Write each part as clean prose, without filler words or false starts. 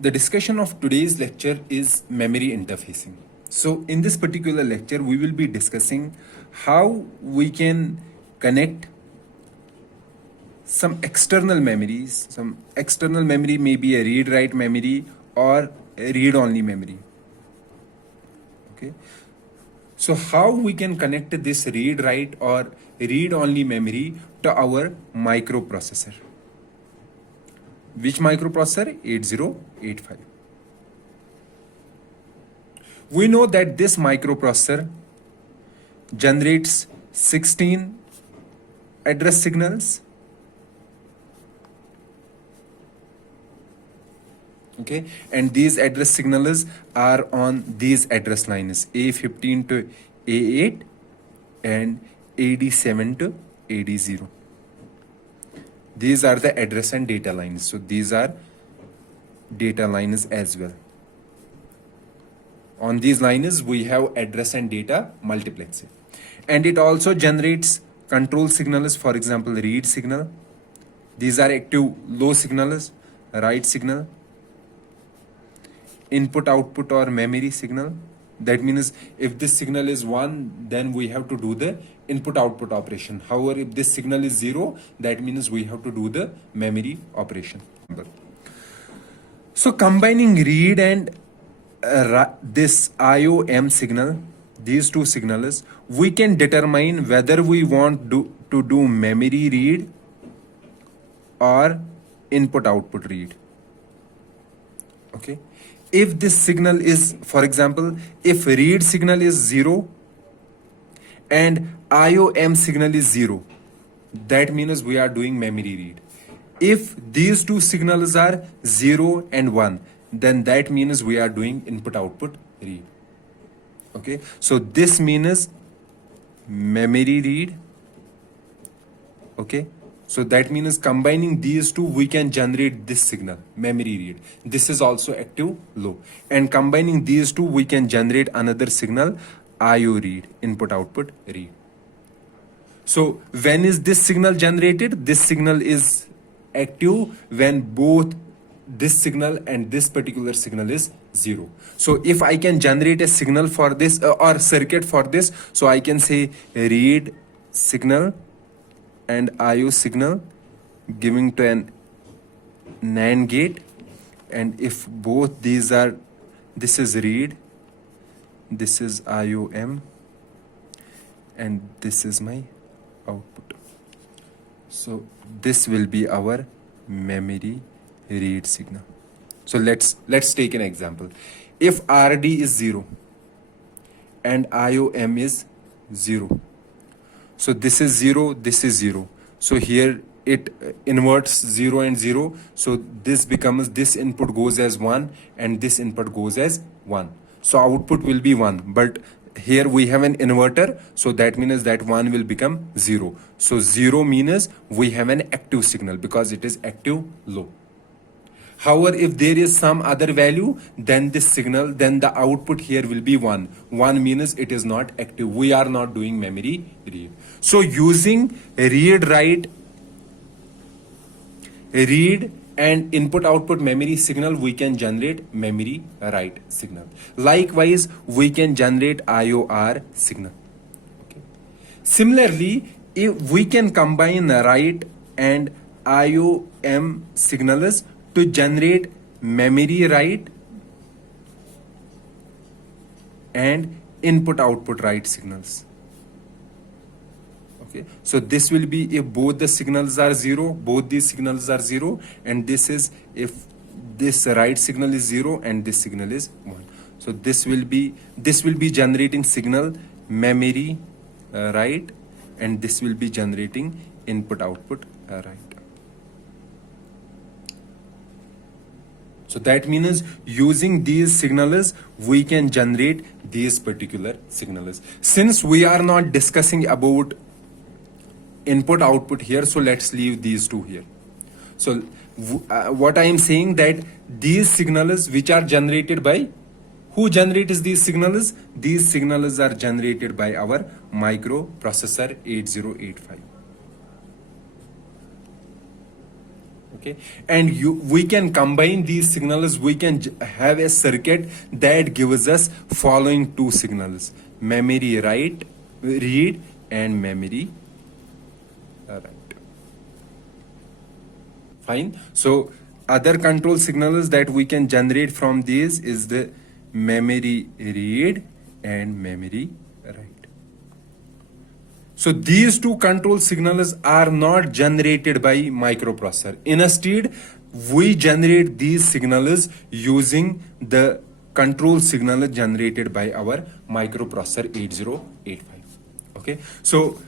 The discussion of today's lecture is memory interfacing. So, in this particular lecture, we will be discussing how we can connect some external memories. Some external memory may be a read write memory or a read only memory. Okay. So, how we can connect this read write or read only memory to our microprocessor? Which microprocessor? 8085. We know that this microprocessor generates 16 address signals. Okay, and these address signals are on these address lines A15 to A8 and AD7 to AD0. These are the address and data lines. So these are data lines as well. On these lines, we have address and data multiplexed. And it also generates control signals, for example, read signal. These are active low signals, write signal, input output or memory signal. That means if this signal is 1, then we have to do the input output operation. However, if this signal is 0, that means we have to do the memory operation. So combining read and this IOM signal, these two signals, we can determine whether we want to do memory read or input output read. Okay. If this signal is, for example, if read signal is 0 and IOM signal is 0, that means we are doing memory read. If these two signals are 0 and 1, then that means we are doing input output read. Okay, so this means memory read. Okay, so that means combining these two, we can generate this signal, memory read. This is also active low. And combining these two, we can generate another signal, IO read, input output read. So when is this signal generated? This signal is active when both this signal and this particular signal is 0. So if I can generate a signal for this or circuit for this, so I can say read signal and IO signal giving to an NAND gate, and if both these are, this is read, this is IOM, and this is my output. So this will be our memory read signal. So let's take an example. If RD is 0 and IOM is 0, so this is 0, this is 0. So here it inverts 0 and 0. So this becomes, this input goes as 1 and this input goes as 1. So output will be 1. But here we have an inverter. So that means that 1 will become 0. So 0 means we have an active signal because it is active low. However, if there is some other value, then this signal, then the output here will be 1. 1 means it is not active. We are not doing memory read. So using read write, read and input output memory signal, we can generate memory write signal. Likewise, we can generate IOR signal. Okay. Similarly, if we can combine write and IOM signals to generate memory write and input output write signals. Okay, so this will be if both the signals are 0, both these signals are 0, and this is if this write signal is 0 and this signal is 1. So this will be generating signal memory write, and this will be generating input output write. So that means using these signals, we can generate these particular signals. Since we are not discussing about input output here, so let's leave these two here. So what I am saying that these signals which are generated by, who generates these signals? These signals are generated by our microprocessor 8085. Okay. okay, and we can combine these signals. We can have a circuit that gives us following two signals: memory read and memory write. Fine. So other control signals that we can generate from these is the memory read and memory write. So these two control signals are not generated by microprocessor. Instead, we generate these signals using the control signal generated by our microprocessor 8085. Okay, so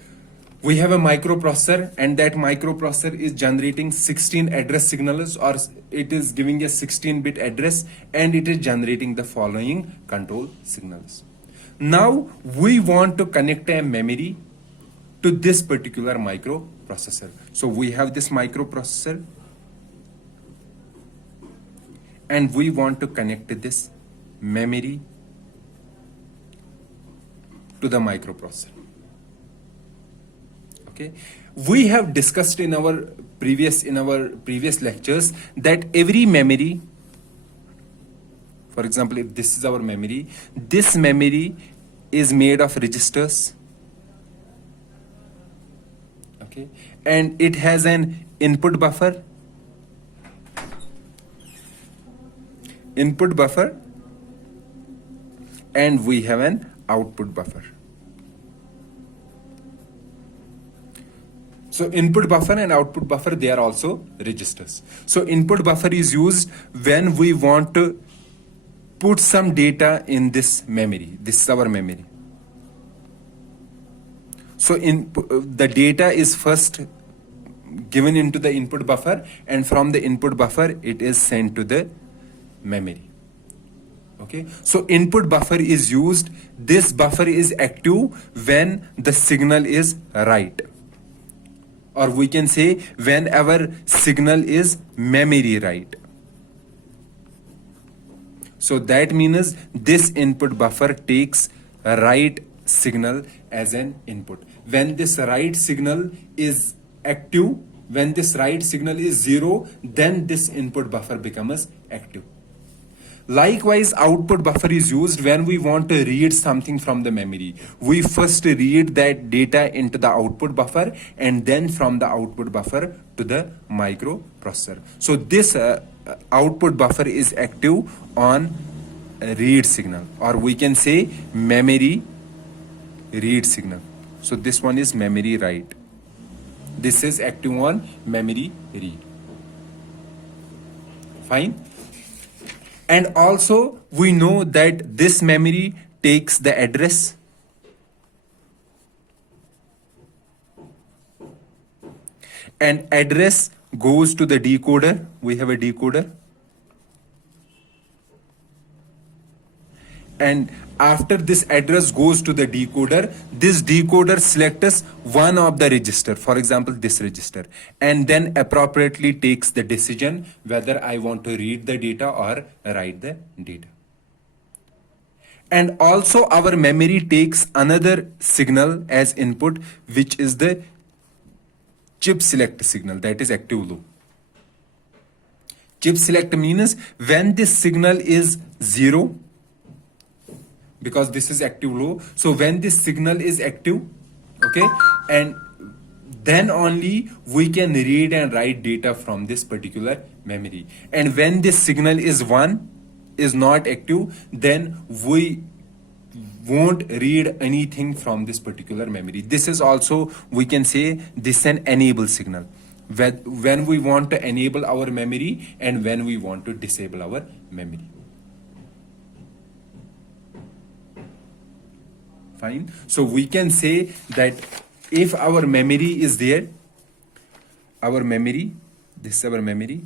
we have a microprocessor, and that microprocessor is generating 16 address signals, or it is giving a 16-bit address, and it is generating the following control signals. Now we want to connect a memory to this particular microprocessor. So we have this microprocessor, and we want to connect this memory to the microprocessor. Okay, we have discussed in our previous lectures that every memory, for example, if this is our memory, this memory is made of registers. Okay, and it has an input buffer, and we have an output buffer. So input buffer and output buffer, they are also registers. So input buffer is used when we want to put some data in this memory. This is our memory. So the data is first given into the input buffer, and from the input buffer it is sent to the memory. Okay, so input buffer is used. This buffer is active when the signal is write, or we can say whenever signal is memory write. So that means this input buffer takes a write signal as an input. When this write signal is active, when this write signal is 0, then this input buffer becomes active. Likewise, output buffer is used when we want to read something from the memory. We first read that data into the output buffer, and then from the output buffer to the microprocessor. So this output buffer is active on read signal, or we can say memory read signal. So this one is memory write. This is active on memory read. Fine. And also we know that this memory takes the address, and address goes to the decoder. We have a decoder, and after this address goes to the decoder, this decoder selects one of the register, for example this register, and then appropriately takes the decision whether I want to read the data or write the data. And also our memory takes another signal as input, which is the chip select signal, that is active low. Chip select means when this signal is 0, because this is active low, so when this signal is active, okay, and then only we can read and write data from this particular memory. And when this signal is 1, is not active, then we won't read anything from this particular memory. This is also, we can say, this is an enable signal, when we want to enable our memory and when we want to disable our memory. Fine. So we can say that if our memory is there, our memory, this is our memory,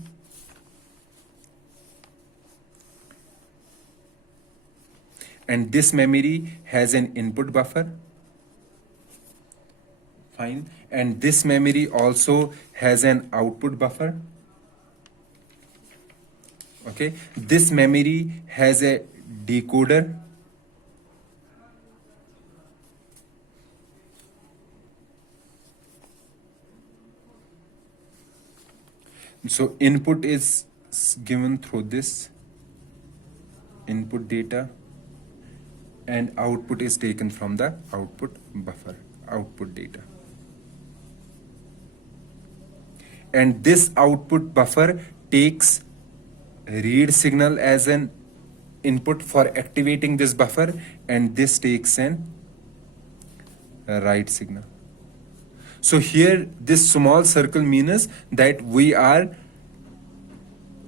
and this memory has an input buffer. Fine. And this memory also has an output buffer. Okay. This memory has a decoder. So input is given through this input data, and output is taken from the output buffer, output data. And this output buffer takes read signal as an input for activating this buffer, and this takes an write signal. So here this small circle means that we are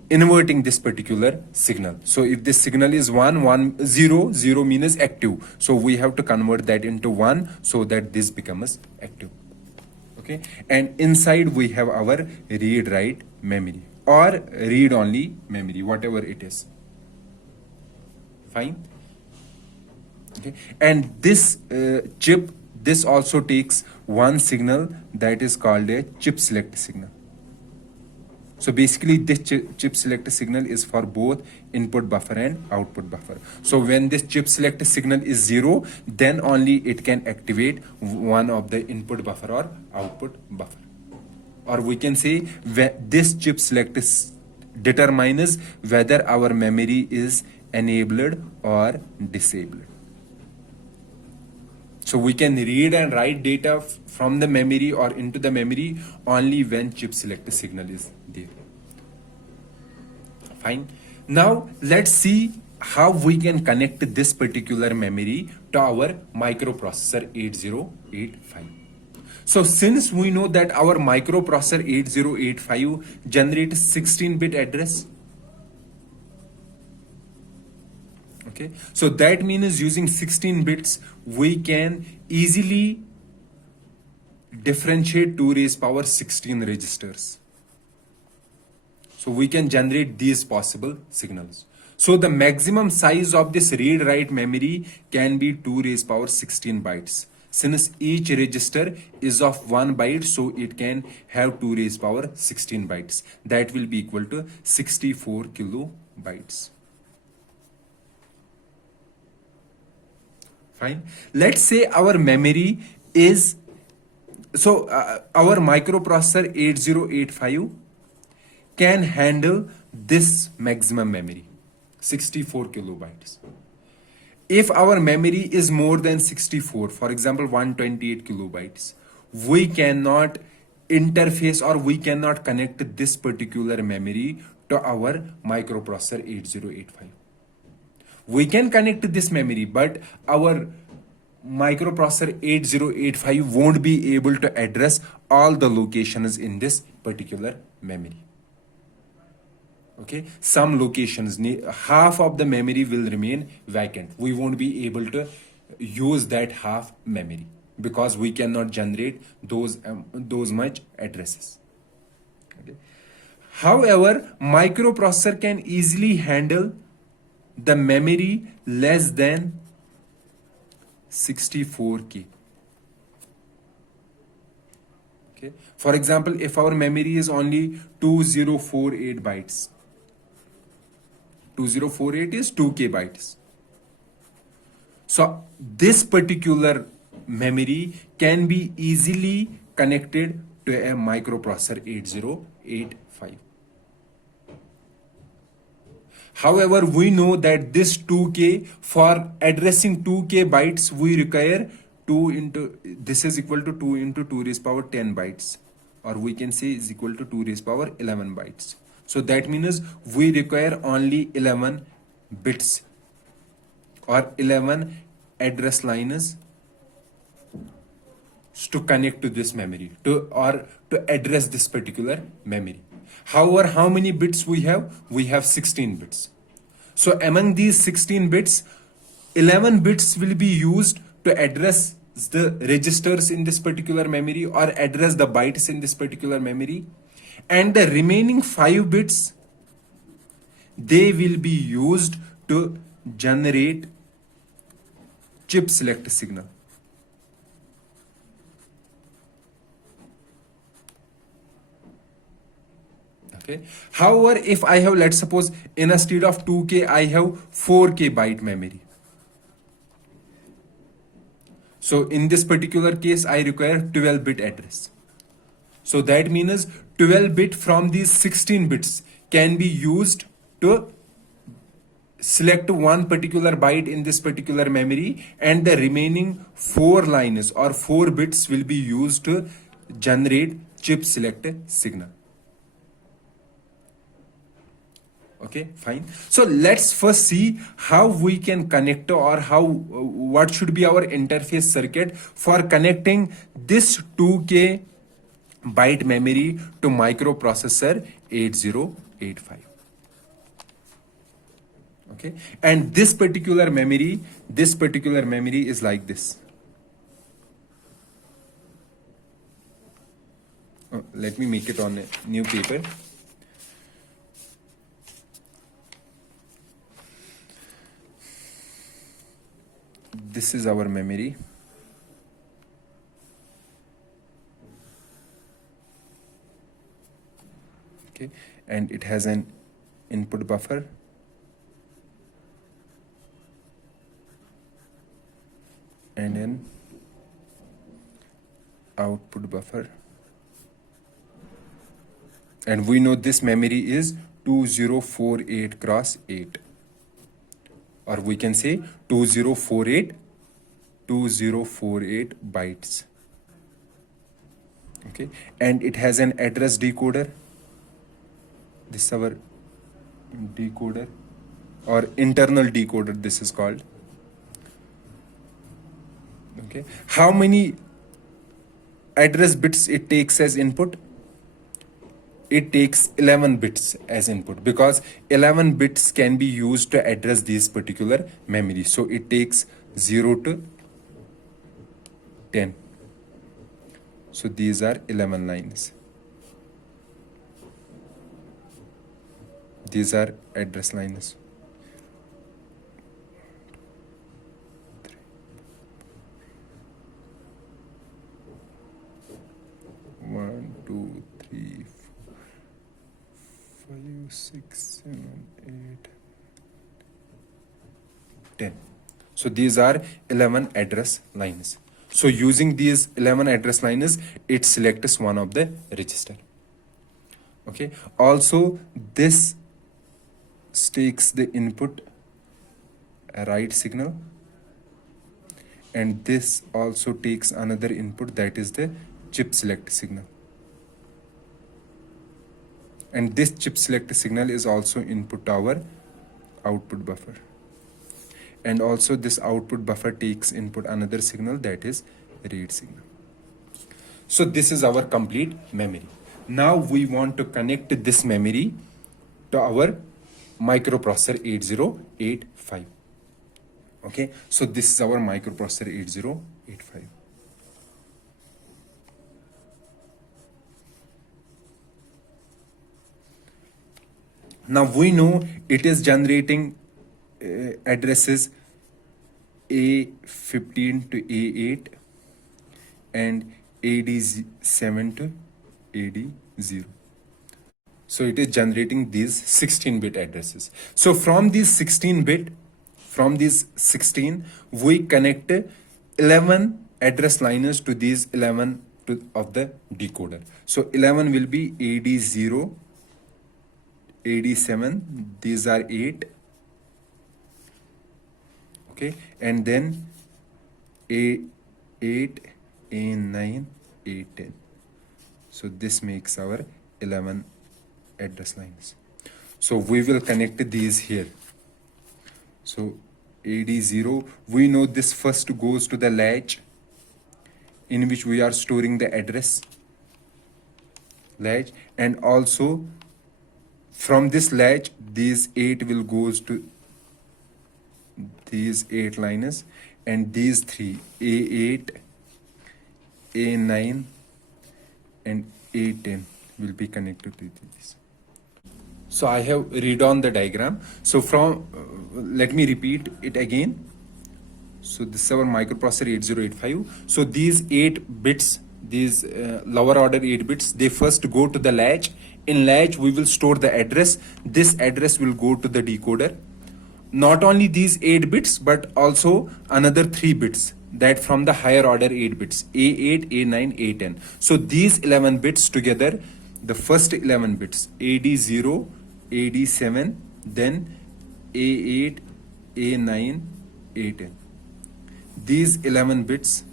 inverting this particular signal. So if this signal is 1 1 0 0 means active, so we have to convert that into 1 so that this becomes active. Okay, and inside we have our read write memory or read only memory, whatever it is. Fine. Okay, and this chip, this also takes one signal that is called a chip select signal. So basically this chip select signal is for both input buffer and output buffer. So when this chip select signal is 0, then only it can activate one of the input buffer or output buffer. Or we can say this chip select determines whether our memory is enabled or disabled. So we can read and write data from the memory or into the memory only when chip select signal is there. Fine. Now let's see how we can connect this particular memory to our microprocessor 8085. So since we know that our microprocessor 8085 generates 16-bit address, okay, so that means using 16 bits we can easily differentiate 2 raised power 16 registers. So we can generate these possible signals. So the maximum size of this read write memory can be 2 raised power 16 bytes. Since each register is of 1 byte, so it can have 2 raised power 16 bytes. That will be equal to 64 kilobytes. Fine. Let's say our memory is, so our microprocessor 8085 can handle this maximum memory, 64 kilobytes. If our memory is more than 64, for example 128 kilobytes, we cannot interface or we cannot connect this particular memory to our microprocessor 8085. We can connect this memory, but our microprocessor 8085 won't be able to address all the locations in this particular memory. Okay, some locations, half of the memory will remain vacant. We won't be able to use that half memory because we cannot generate those much addresses. Okay. However, microprocessor can easily handle the memory less than 64K. Okay. For example, if our memory is only 2048 bytes, 2048 is 2K bytes. So this particular memory can be easily connected to a microprocessor 8085. However, we know that this 2K, for addressing 2K bytes, we require 2 into, this is equal to 2 into 2 raised power 10 bytes. Or we can say is equal to 2 raised power 11 bytes. So that means we require only 11 bits or 11 address lines to connect to this memory to address this particular memory. However, how many bits we have? We have 16 bits. So among these 16 bits, 11 bits will be used to address the registers in this particular memory or address the bytes in this particular memory. And the remaining 5 bits, they will be used to generate chip select signal. Okay. However, if I have, let's suppose instead of 2K, I have 4K byte memory. So in this particular case, I require 12-bit address. So that means 12 bit from these 16 bits can be used to select one particular byte in this particular memory, and the remaining 4 lines or 4 bits will be used to generate chip select signal. Okay, fine. So let's first see how we can connect, or how what should be our interface circuit for connecting this 2K byte memory to microprocessor 8085. Okay, and this particular memory is like this. Let me make it on a new paper. This is our memory. Okay, and it has an input buffer and an output buffer, and we know this memory is 2048 cross 8, or we can say 2048 bytes. Okay, and it has an address decoder. This is our decoder, or internal decoder this is called. Okay, how many address bits it takes as input? It takes 11 bits as input, because 11 bits can be used to address these particular memory. So it takes 0 to 10. So these are 11 lines. These are address lines. 1, 2, 3, 4, 5, 6, 7, 8, 10. So these are 11 address lines. So using these 11 address lines, it selects one of the register. Okay. Also, this takes the input write signal, and this also takes another input, that is the chip select signal. And this chip select signal is also input our output buffer. And also this output buffer takes input another signal, that is read signal. So this is our complete memory. Now we want to connect this memory to our microprocessor 8085. Okay, so this is our microprocessor 8085. Now we know it is generating addresses A15 to A8 and AD7 to AD0. So it is generating these 16-bit addresses. So from these 16, we connect 11 address liners to these 11 of the decoder. So 11 will be AD0, AD7, these are 8. Okay, and then A8, A9, A10. So this makes our 11 address lines. So we will connect these here. So AD0, we know this first goes to the latch in which we are storing the address latch, and also from this latch these 8 will goes to these 8 lines, and these 3 A8, A9 and A10 will be connected to this. So I have read on the diagram. So from let me repeat it again. So this is our microprocessor 8085. So these 8 bits, these lower order 8 bits, they first go to the latch. In latch we will store the address. This address will go to the decoder. Not only these 8 bits but also another 3 bits, that from the higher order 8 bits, A8, A9, A10. So these 11 bits together, the first 11 bits AD0, AD7, then A8, A9, A10. These 11 bits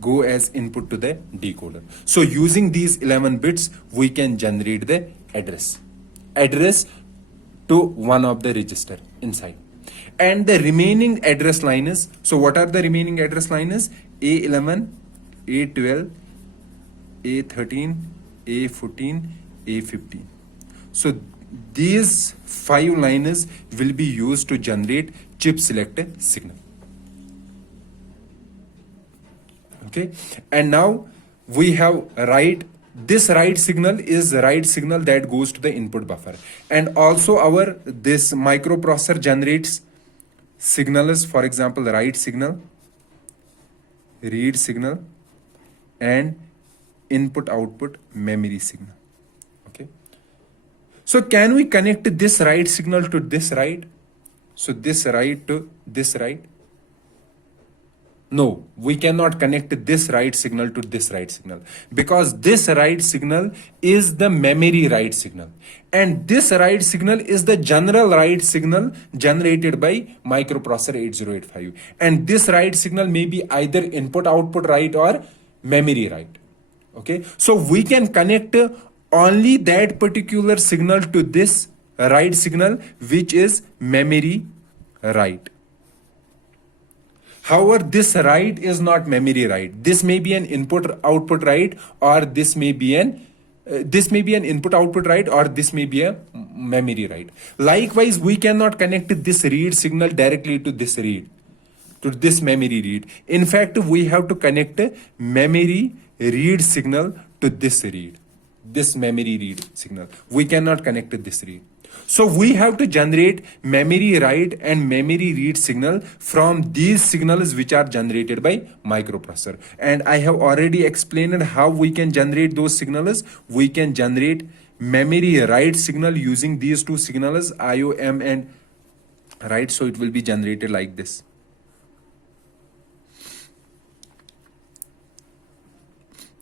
go as input to the decoder. So using these 11 bits, we can generate the address to one of the register inside. And the remaining address line is, so what are the remaining address line is? A11, A12, A13, A14, A15. So these 5 lines will be used to generate chip select signal. Okay, and now we have this write signal is write signal that goes to the input buffer, and also our this microprocessor generates signals, for example write signal, read signal, and input output memory signal. Okay, so can we connect this write signal to this write? So this write to this write? No, we cannot connect this write signal to this write signal, because this write signal is the memory write signal, and this write signal is the general write signal generated by microprocessor 8085, and this write signal may be either input output write or memory write. Okay, so we can connect only that particular signal to this write signal, which is memory write. However, this write is not memory write. This may be an input output write, or this may be an input output write, or this may be a memory write. Likewise, we cannot connect this read signal directly to this read, to this memory read. In fact, we have to connect memory read signal to this read, this memory read signal. We cannot connect this read. So we have to generate memory write and memory read signal from these signals which are generated by microprocessor. And I have already explained how we can generate those signals. We can generate memory write signal using these two signals, IOM and write. So it will be generated like this.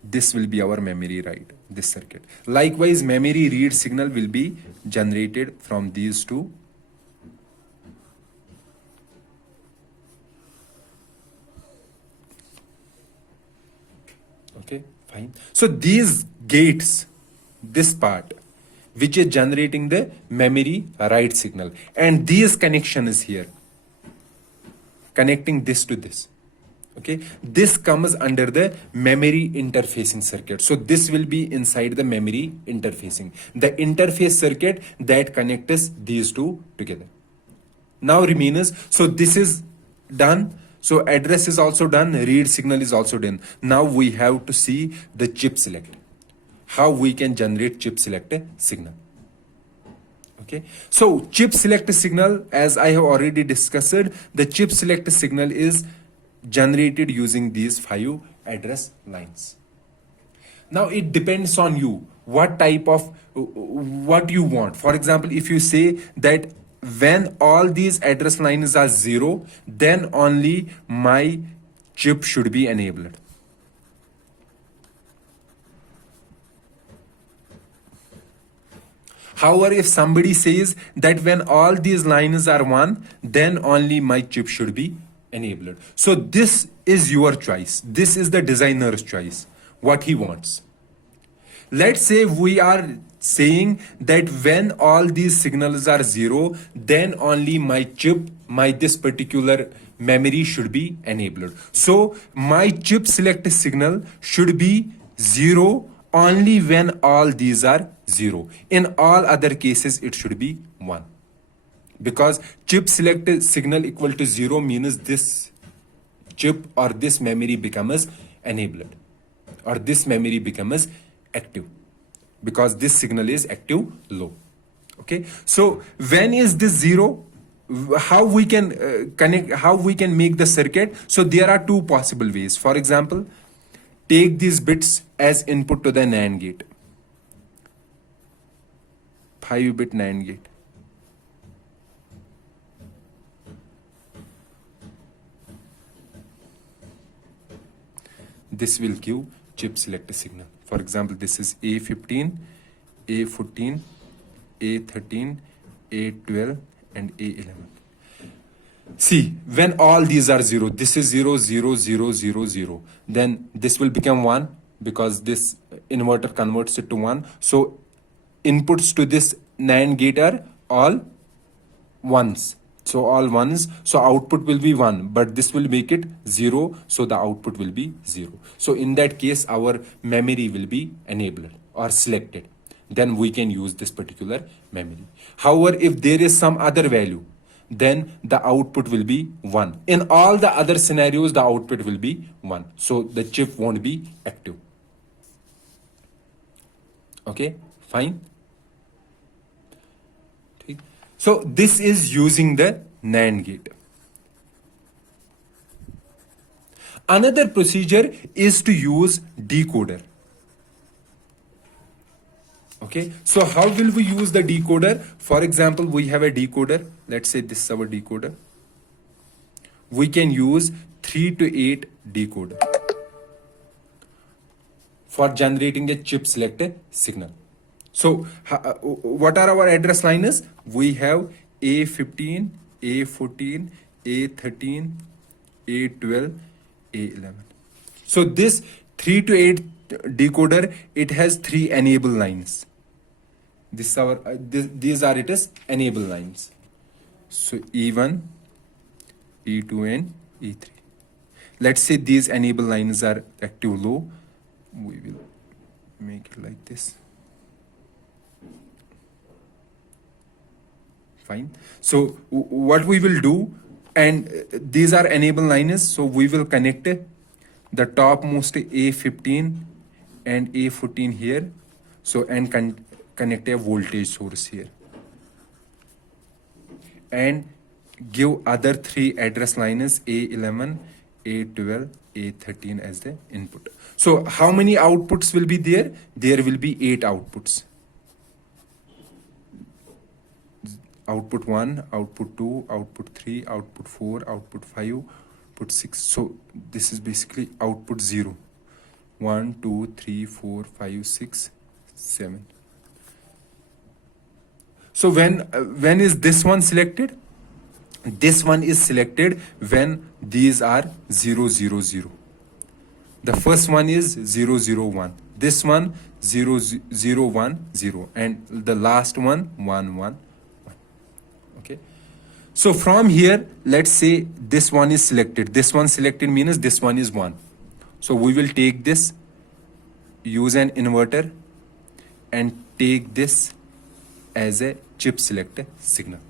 This will be our memory write, this circuit. Likewise, memory read signal will be generated from these two. Okay, fine. So these gates, this part, which is generating the memory write signal, and these connection is here, connecting this to this. Okay, this comes under the memory interfacing circuit. So this will be inside the memory interfacing, the interface circuit that connects these two together. Now remains, so this is done. So address is also done, read signal is also done. Now we have to see the chip select, how we can generate chip select signal. Okay, so chip select signal, as I have already discussed, the chip select signal is generated using these 5 address lines. Now it depends on you what type of what you want. For example, if you say that when all these address lines are 0, then only my chip should be enabled. However, if somebody says that when all these lines are 1, then only my chip should be enabled. So this is your choice. This is the designer's choice, what he wants. Let's say we are saying that when all these signals are 0, then only my chip, this particular memory should be enabled. So my chip select signal should be 0 only when all these are 0. In all other cases, it should be 1. Because chip select signal equal to 0 means this chip or this memory becomes enabled, or this memory becomes active, because this signal is active low. Okay, so when is this 0? How we can connect, how we can make the circuit? So there are 2 possible ways. For example, take these bits as input to the NAND gate, 5-bit NAND gate. This will give chip select signal. For example, this is A15, A14, A13, A12, and A11. See, when all these are 0, this is 0, 0, 0, 0, 0, then this will become 1 because this inverter converts it to 1. So inputs to this NAND gate are all ones. So all ones, so output will be 1, but this will make it 0, so the output will be 0. So in that case, our memory will be enabled or selected. Then we can use this particular memory. However, if there is some other value, then the output will be 1. In all the other scenarios, the output will be 1. So the chip won't be active. Okay, fine. So this is using the NAND gate. Another procedure is to use decoder. Okay, so how will we use the decoder? For example, we have a decoder. Let's say this is our decoder. We can use 3 to 8 decoder for generating a chip select signal. So what are our address lines? We have A15, A14, A13, A12, A11. So this 3 to 8 decoder, it has 3 enable lines. These are its enable lines. So E1, E2, and E3. Let's say these enable lines are active low. We will make it like this. Fine. So what we will do, and these are enable lines, so we will connect the topmost A15 and A14 here. So and connect a voltage source here. And give other 3 address lines A11, A12, A13 as the input. So how many outputs will be there? There will be 8 outputs. Output 1, output 2, output 3, output 4, output 5, output 6. So this is basically output 0. 1, 2, 3, 4, 5, 6, 7. So when is this one selected? This one is selected when these are 0, 0, 0. The first one is 0, 0, 1. This one 0, 0, 1, 0. And the last one 1, 1. Okay, so from here, let's say this one is selected. This one selected means this one is 1. So we will take this, use an inverter, and take this as a chip select signal.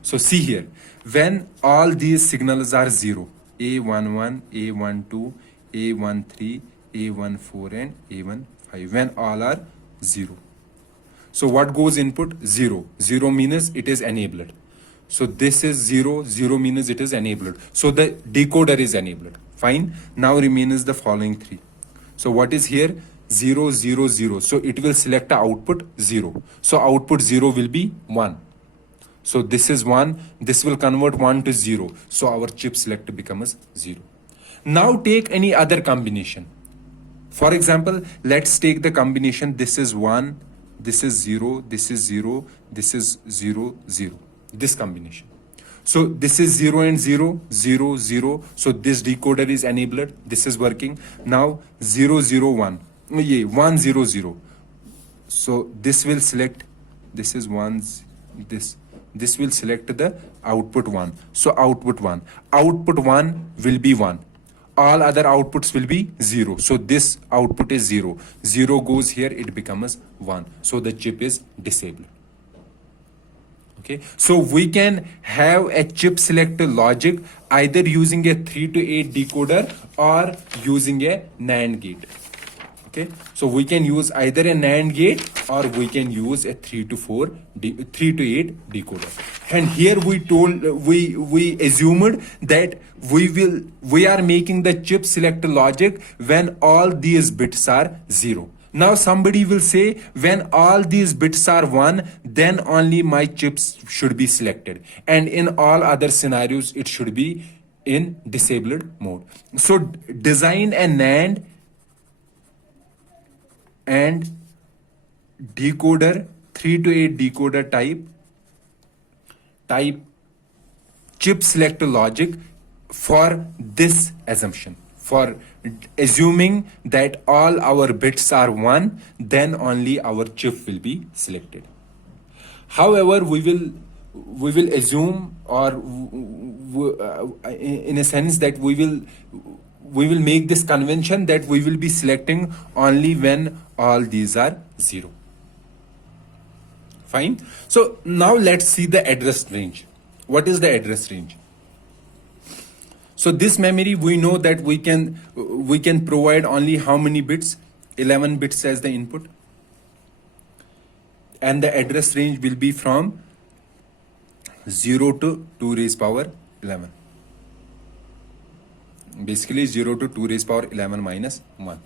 So see here, when all these signals are 0, A11, A12, A13, A14, and A15, when all are 0. So what goes input? 0. 0 means it is enabled. So this is 0. 0 means it is enabled. So the decoder is enabled. Fine. Now remains the following 3. So what is here? 0, 0, 0. So it will select the output 0. So output 0 will be 1. So this is 1. This will convert 1 to 0. So our chip select becomes 0. Now take any other combination. For example, let's take the combination. This is 1. This is 0, this is 0, this is 0, 0. This combination. So this is 0 and 0, 0, 0. So this decoder is enabled. This is working. Now 0, 0, 1. Yeah, 1, 0, 0. So this will select, this is 1, this will select the output 1. So output 1. Output 1 will be 1. All other outputs will be 0. So this output is 0. 0 goes here, it becomes 1. So the chip is disabled. Okay. So we can have a chip select logic either using a 3 to 8 decoder or using a NAND gate. Okay. So we can use either a NAND gate or we can use a 3 to 8 decoder. And here we assumed that we are making the chip select logic when all these bits are 0. Now somebody will say when all these bits are 1, then only my chips should be selected. And in all other scenarios, it should be in disabled mode. So design a NAND and decoder, 3 to 8 decoder type chip select logic for this assumption, for assuming that all our bits are 1, then only our chip will be selected. However, we will assume, or in a sense, that we will make this convention that we will be selecting only when all these are 0. Fine. So now let's see the address range. What is the address range? So this memory, we know that we can provide only how many bits? 11 bits as the input. And the address range will be from 0 to 2 raised power 11. Basically 0 to 2 raised power 11 minus 1.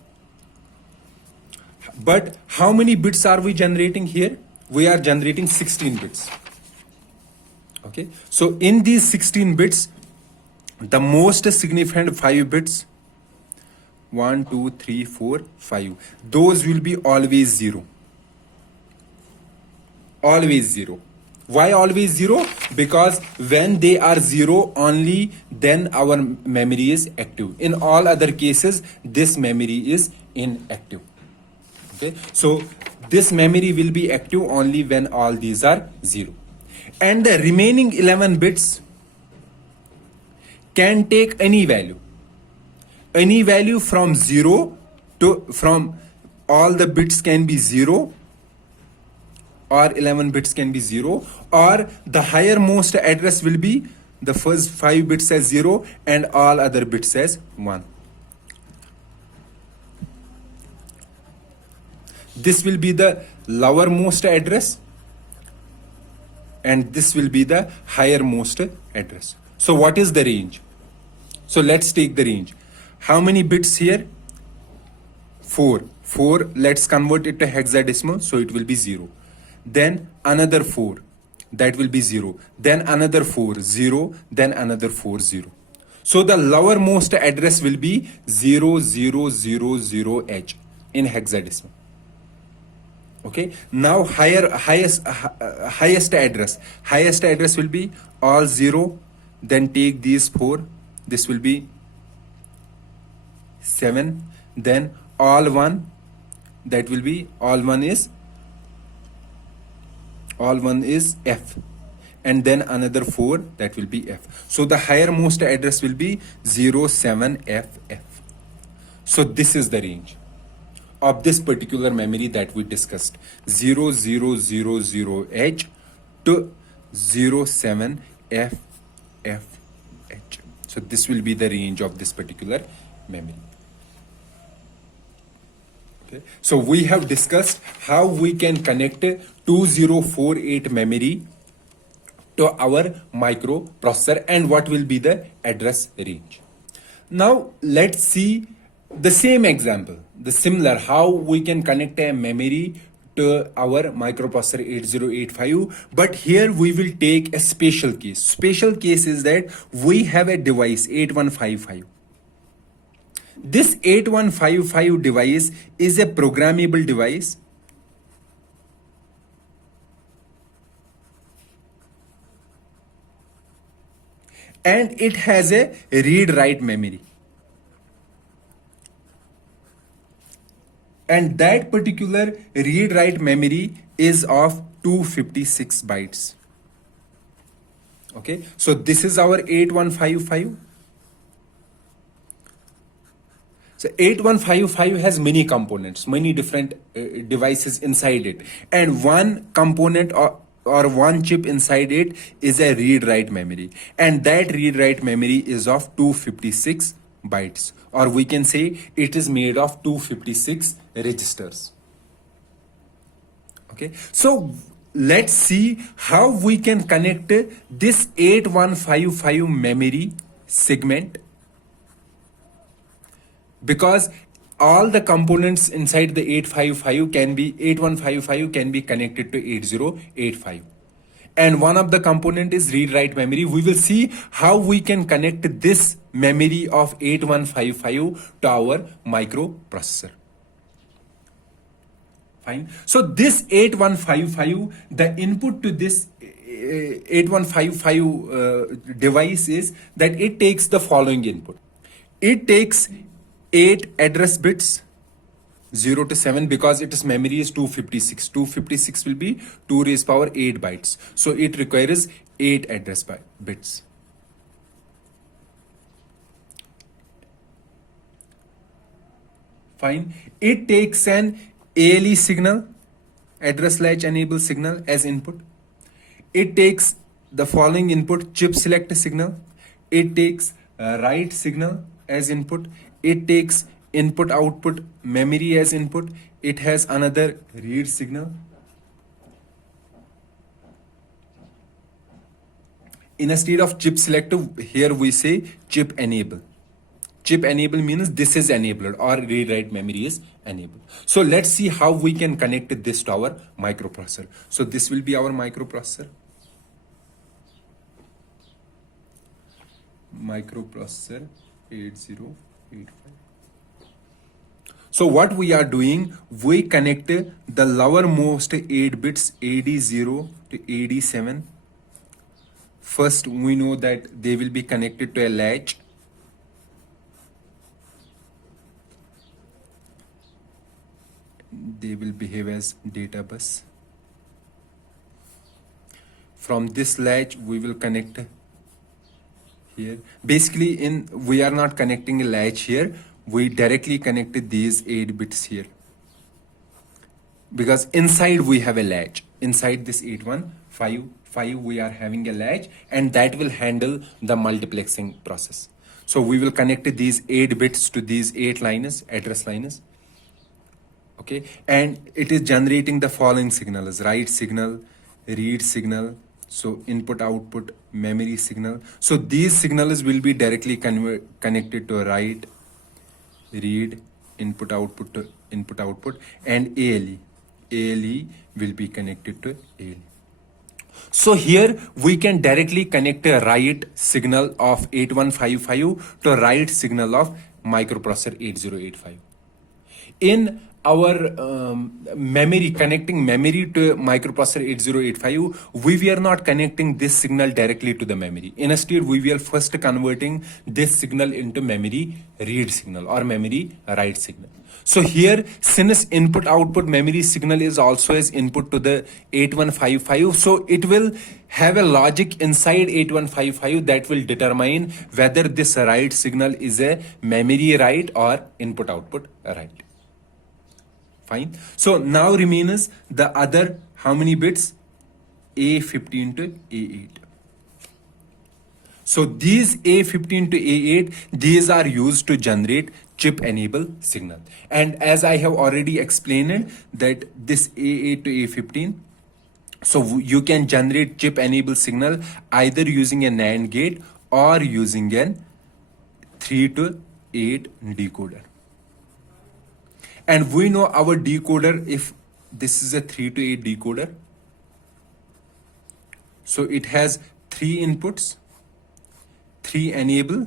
But how many bits are we generating here? We are generating 16 bits. Okay. So in these 16 bits, the most significant 5 bits, 1, 2, 3, 4, 5, those will be always 0. Always 0. Why always 0? Because when they are 0, only then our memory is active. In all other cases, this memory is inactive. Okay. So this memory will be active only when all these are 0. And the remaining 11 bits can take any value. Any value from 0 to, from all the bits can be 0, or 11 bits can be 0, or the higher most address will be the first 5 bits as 0 and all other bits as 1. This will be the lowermost address and this will be the highermost address. So what is the range? So let's take the range. How many bits here? 4. 4, let's convert it to hexadecimal, so it will be 0. Then another 4, that will be 0. Then another 4, 0. Then another 4, 0. So the lowermost address will be 0000H in hexadecimal. Okay. Now highest address will be all 0. Then take these 4. This will be 7. Then all 1. That will be all 1 is F. And then another 4, that will be F. So the highermost address will be 07FF. So this is the range of this particular memory that we discussed, 0000H to 07FFH. So this will be the range of this particular memory. Okay. So we have discussed how we can connect 2048 memory to our microprocessor and what will be the address range. Now let's see the same example, the similar, how we can connect a memory to our microprocessor 8085, but here we will take a special case. Special case is that we have a device 8155. This 8155 device is a programmable device. And it has a read-write memory. And that particular read-write memory is of 256 bytes. Okay, so this is our 8155. So 8155 has many components, many different devices inside it. And one component or one chip inside it is a read-write memory. And that read-write memory is of 256 bytes. Or we can say it is made of 256 registers. Okay, so let's see how we can connect this 8155 memory segment, because all the components inside the 8155 can be connected to 8085. And one of the component is read-write memory. We will see how we can connect this memory of 8155 to our microprocessor. Fine. So this 8155, the input to this 8155 device is that it takes the following input. It takes 8 address bits 0 to 7 because its memory is 256. 256 will be 2 raised power 8 bytes. So it requires 8 address bits. Fine. It takes an ALE signal, address latch enable signal as input. It takes the following input, chip select signal. It takes write signal as input. It takes input output memory as input. It has another read signal. Instead of chip select, here we say chip enable. Chip enable means this is enabled or read write memory is enabled. So let's see how we can connect this to our microprocessor. So this will be our microprocessor. Microprocessor 8085. So what we are doing, we connect the lowermost 8 bits AD0 to AD7. First, we know that they will be connected to a latch. They will behave as data bus. From this latch, we will connect here. Basically, we are not connecting a latch here. We directly connected these 8 bits here. Because inside we have a latch. Inside this 8155, we are having a latch, and that will handle the multiplexing process. So we will connect these 8 bits to these 8 lines, address lines. Okay, and it is generating the following signals: write signal, read signal, so input output memory signal. So these signals will be directly connected to write, read, input output to input output, and ALE will be connected to ALE. So here we can directly connect a write signal of 8155 to write signal of microprocessor 8085. In our memory, connecting memory to microprocessor 8085, we were not connecting this signal directly to the memory. Instead, we were first converting this signal into memory read signal or memory write signal. So here, since input output memory signal is also as input to the 8155, so it will have a logic inside 8155 that will determine whether this write signal is a memory write or input output write. Fine. So now remains the other how many bits? A15 to A8. So these A15 to A8, these are used to generate chip enable signal. And as I have already explained that this A8 to A15, so you can generate chip enable signal either using a NAND gate or using an 3 to 8 decoder. And we know our decoder, if this is a 3 to 8 decoder, so it has 3 inputs, 3 enable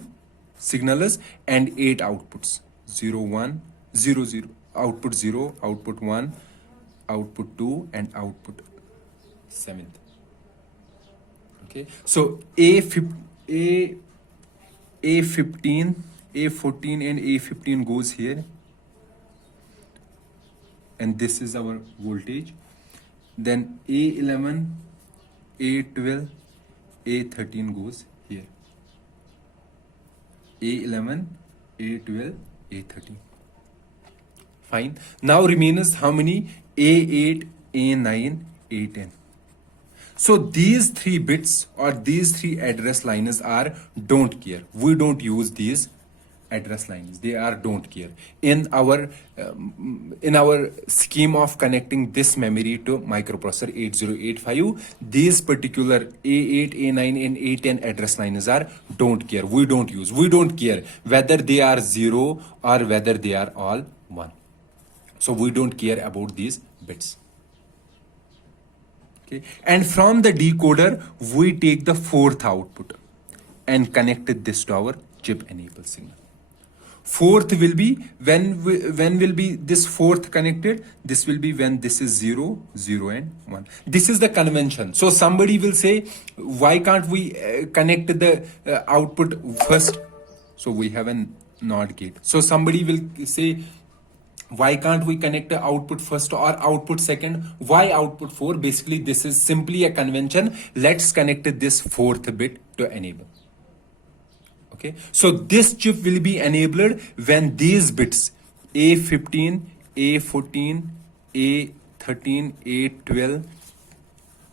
signals, and 8 outputs: 0, 1, 0, 0, output 0, output 1, output 2, and output 7th. Okay, so A15, A14, and A15 goes here. And this is our voltage. Then A11, A12, A13 goes here. A11, A12, A13. Fine. Now remains how many? A8, A9, A10. So these 3 bits or these 3 address lines are don't care. We don't use these address lines. They are don't care. In our scheme of connecting this memory to microprocessor 8085, these particular A8, A9, and A10 address lines are don't care. We don't use. We don't care whether they are 0 or whether they are all 1. So we don't care about these bits. Okay. And from the decoder, we take the 4th output and connect this to our chip enable signal. Fourth will be when will be this fourth connected? This will be when this is 0, 0 and 1. This is the convention. So somebody will say, why can't we connect the output first? So we have a NOT gate. So somebody will say, why can't we connect the output first or output second? Why output 4? Basically, this is simply a convention. Let's connect this fourth bit to enable. Okay, so this chip will be enabled when these bits A15, A14, A13, A12,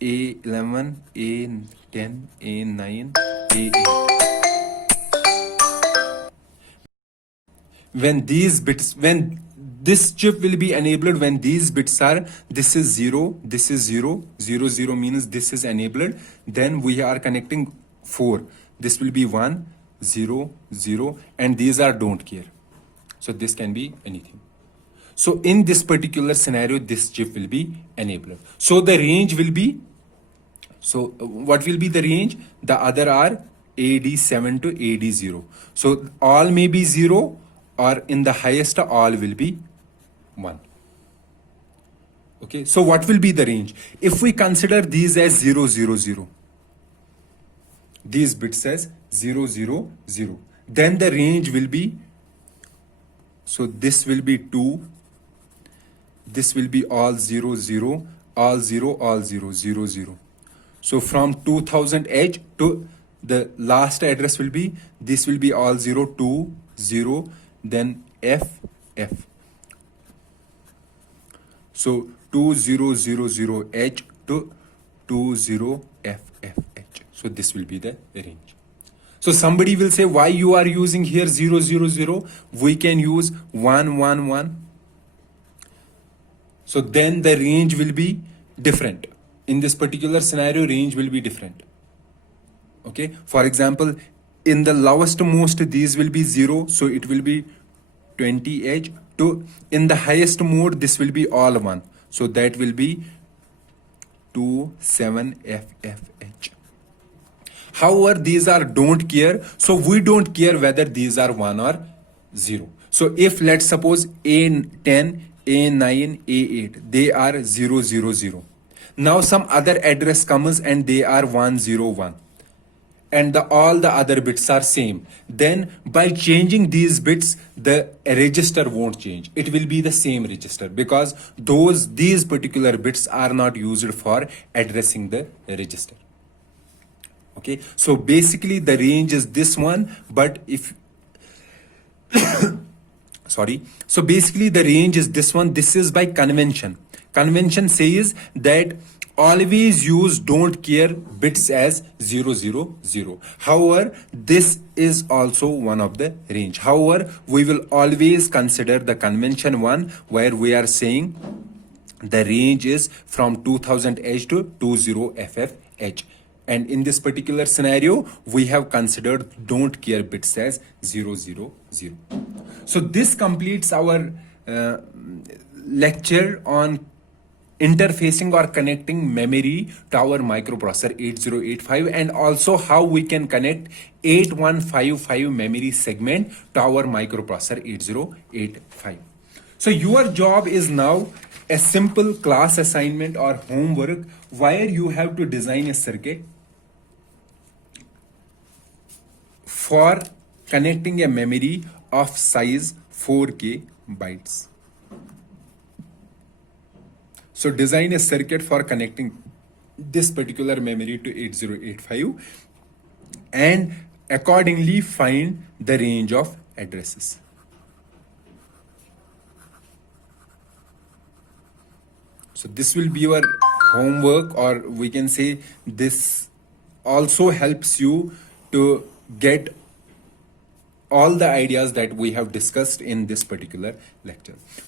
A11, A10, A9, A8. When these bits, when this chip will be enabled when these bits are, this is 0, this is 0, 0, 0 means this is enabled. Then we are connecting 4. This will be 1, 0, 0, and these are don't care. So this can be anything. So in this particular scenario, this chip will be enabled. So the range will be, so what will be the range? The other are AD7 to AD0. So all may be 0, or in the highest all will be 1. Okay, so what will be the range? If we consider these as 0, 0, 0, these bits as 0, 0, 0, then the range will be, so this will be 2, this will be all 0, 0, all 0, all 0, 0, 0. So from 2000 edge to the last address will be, this will be all 0, 2, 0, then F, F. So 2000 H to 20 F, F, H. So this will be the range. So somebody will say, why you are using here 0, 0, 0? We can use 1, 1, 1. So then the range will be different. In this particular scenario, range will be different. Okay, for example, in the lowest most, these will be 0, so it will be 20 edge. To in the highest mode, this will be all 1, so that will be 2, 7, F, F, H. However, these are don't care, so we don't care whether these are 1 or 0. So if let's suppose A10, A9, A8, they are 0, 0, 0. Now some other address comes and they are 1, 0, 1. And all the other bits are same. Then by changing these bits, the register won't change. It will be the same register because these particular bits are not used for addressing the register. Okay, so basically the range is this one, but if sorry, so basically the range is this one. This is by convention. Convention says that always use don't care bits as 0, 0, 0. However, this is also one of the range. However, we will always consider the convention one where we are saying the range is from 2000H to 20FFH. And in this particular scenario, we have considered don't care bits as 0, 0, 0. So this completes our lecture on interfacing or connecting memory to our microprocessor 8085, and also how we can connect 8155 memory segment to our microprocessor 8085. So your job is now a simple class assignment or homework where you have to design a circuit for connecting a memory of size 4K bytes. So design a circuit for connecting this particular memory to 8085 and accordingly find the range of addresses. So this will be your homework, or we can say this also helps you to get all the ideas that we have discussed in this particular lecture.